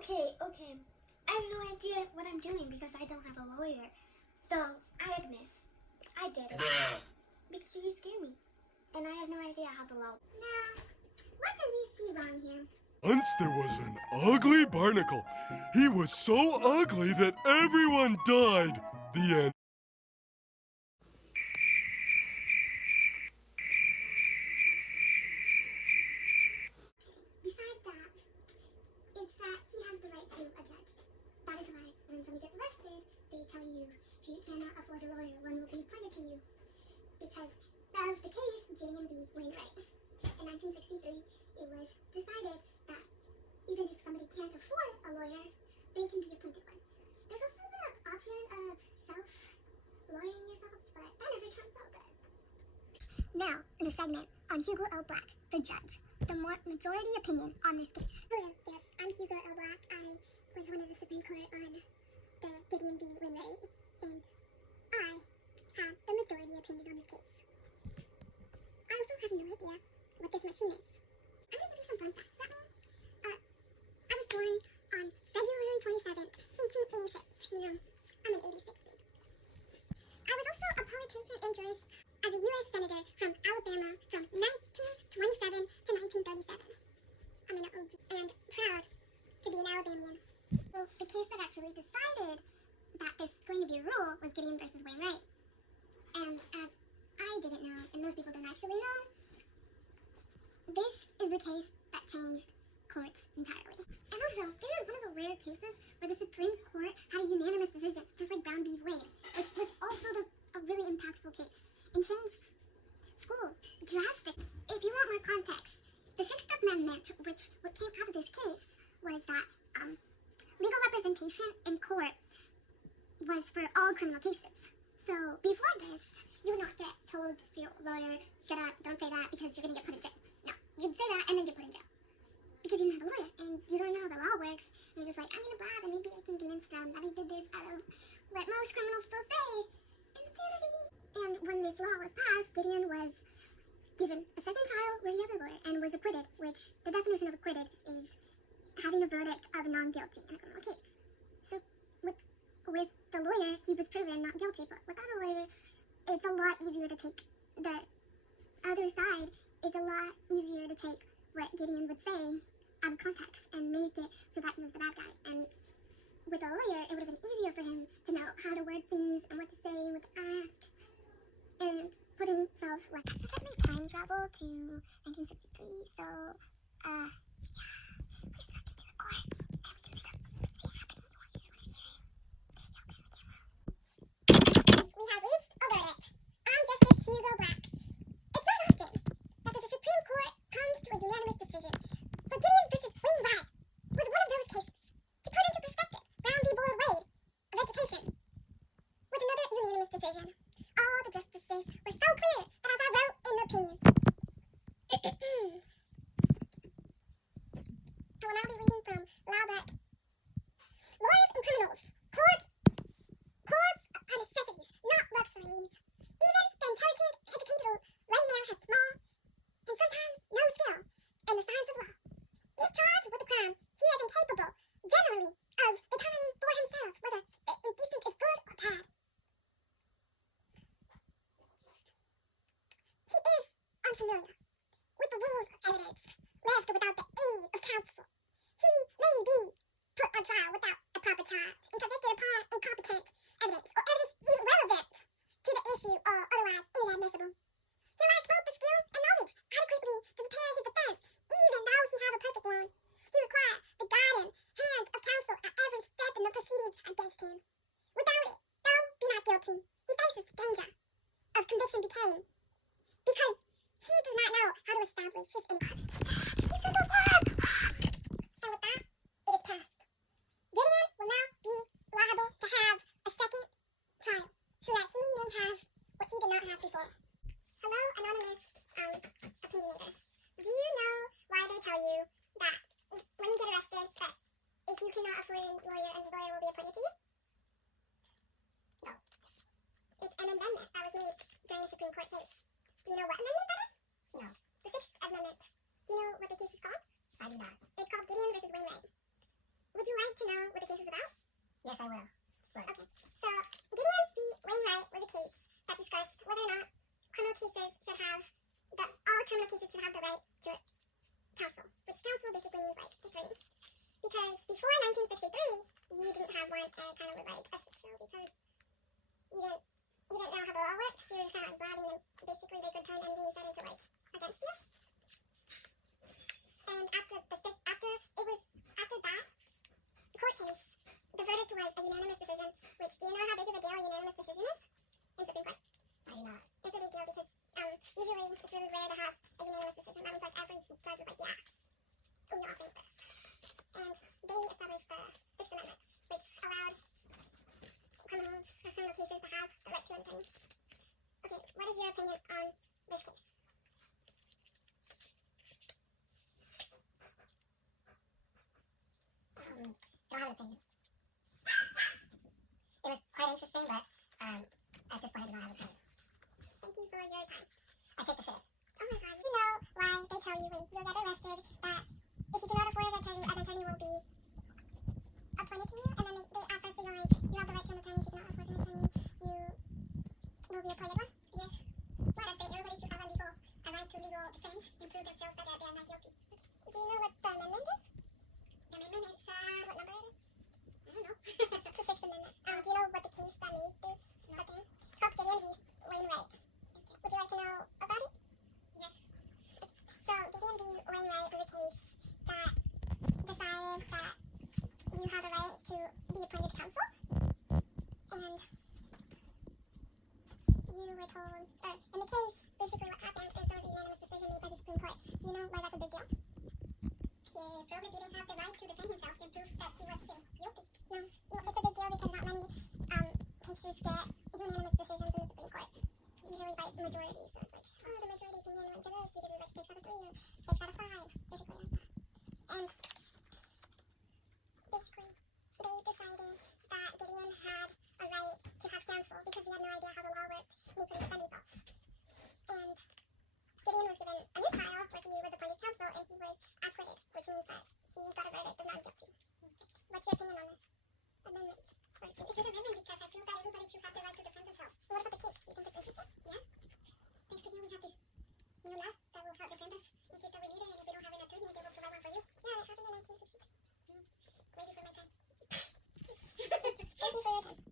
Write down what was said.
Okay. I have no idea what I'm doing because I don't have a lawyer. So, I admit, I did it. Because you scared me. And I have no idea how to law. Now, what do we see wrong here? Once there was an ugly barnacle. He was so ugly that everyone died. The end. Besides that, it's that he has the right to a judge. That is why when somebody gets arrested, they tell you if you cannot afford a lawyer, one will be appointed to you. Because of the case, Gideon v. Wainwright. In 1963, it was decided that even if somebody can't afford a lawyer, they can be appointed one. There's also the option of self-lawyering yourself, but that never turns out good. Now, in a segment on Hugo L. Black, the judge, the majority opinion on this case. Hello, yes, I'm Hugo L. Black. I was one of the Supreme Court on the Gideon v. Wainwright, and I have the majority opinion on this case. I also have no idea what this machine is. I'm going to give you some fun facts about me. I was born on February 27th, 1886. You know, I'm an 86 baby. I was also a politician and jurist as a U.S. Senator from Alabama from 1927 to 1937. I'm an OG and proud to be an Alabamian. Well, the case that actually decided that this was going to be a rule was Gideon versus Wainwright. And as I didn't know, and most people don't actually know, this is the case that changed courts entirely. And also, this is one of the rare cases where the Supreme Court had a unanimous decision, just like Brown v. Wade, which was also a really impactful case and changed school drastically. If you want more context, the Sixth Amendment, which what came out of this case, was that legal representation in court was for all criminal cases. So before this, you would not get told to your lawyer, shut up, don't say that because you're going to get put in jail. No, you'd say that and then get put in jail. Because you didn't have a lawyer and you don't know how the law works. And you're just like, I'm going to blab and maybe I can convince them that I did this out of what most criminals still say, insanity. And when this law was passed, Gideon was given a second trial where he had a lawyer and was acquitted, which the definition of acquitted is having a verdict of non-guilty in a criminal case. So with the lawyer, he was proven not guilty, but without a lawyer, it's a lot easier to take the other side. It's a lot easier to take what Gideon would say out of context and make it so that he was the bad guy. And with a lawyer, it would have been easier for him to know how to word things and what to say and what to ask and put himself like accidentally time travel to 1963. So, yeah, we snuck into the court and we can see it happening. What is hearing? We have reached a verdict on Justice Hugo Black. It's not often that the Supreme Court comes to a unanimous decision, but Gideon versus Wainwright was one of those cases. To put into perspective, Brown v. Wade of education was another unanimous decision. All the justices were so clear that as I wrote in the opinion. I will now be reading from Laubeck. Lawyers and criminals. Courts are necessities, not luxuries. Even the intelligent, educated right now has small and sometimes no skill in the science of law. If charged with a crime, he is incapable, generally, of determining for himself whether the indecent is good or bad. He is unfamiliar with the rules of evidence, left without the aid of counsel. He may be put on trial without a proper charge and convicted upon incompetent evidence or evidence irrelevant to the issue or otherwise inadmissible. He lacks both the skill and knowledge adequately to prepare his defense, even though he have a perfect one. He requires the guiding hand of counsel at every step in the proceedings against him. Without it, though be not guilty, he faces the danger of conviction became, because he does not know how to establish his innocence. He said the word! And with that, it is passed. Gideon will now be liable to have a second trial, so that he may have what he did not have before. Hello, anonymous opinionator. Do you know why they tell you that when you get arrested, that if you cannot afford a lawyer, a lawyer will be appointed to you? No. It's an amendment that was made during the Supreme Court case. Do you know what amendment that is? No. The Sixth Amendment. Do you know what the case is called? I do not. It's called Gideon versus Wainwright. would you like to know what the case was about? Yes, I will. Look. Okay. So, Gideon v. Wainwright was a case that discussed whether or not criminal cases should have all criminal cases should have the right to counsel, which counsel basically means like attorney. Because before 1963, you didn't have one, and it kind of was like a shit show because you didn't know how the law worked. So you were just kind of like blabbing, and basically they could turn anything you said into like against you. And after that court case, the verdict was a unanimous decision. Which, do you know how big of a deal a unanimous decision is in Supreme Court? I do not. It's a big deal because usually it's really rare to have a unanimous decision. That means like every judge was like, yeah, we all think this. And they established the Sixth Amendment, which allowed criminal cases to have the right to an attorney. Okay, what is your opinion on this case? I don't have an opinion. It was quite interesting, but at this point I do not have an opinion. Thank you for your time. I take the fifth. Oh my god. You know why they tell you when you get arrested that if you cannot afford an attorney will be appointed to you, and then they at first say like, you have the right to an attorney, if you cannot afford an attorney, you will be appointed one? Yes. Why does everybody should have a right to legal defense and prove themselves that they are not guilty? Do you know what the amendment is? The amendment is, what number it is? I don't know. It's the Sixth Amendment. Do you know what the case that made this a thing? It's called Gideon v. Wainwright. Would you like to know about it? Yes. So, Gideon v. Wainwright was a case that decided that you have the right to be appointed counsel, and you were told, or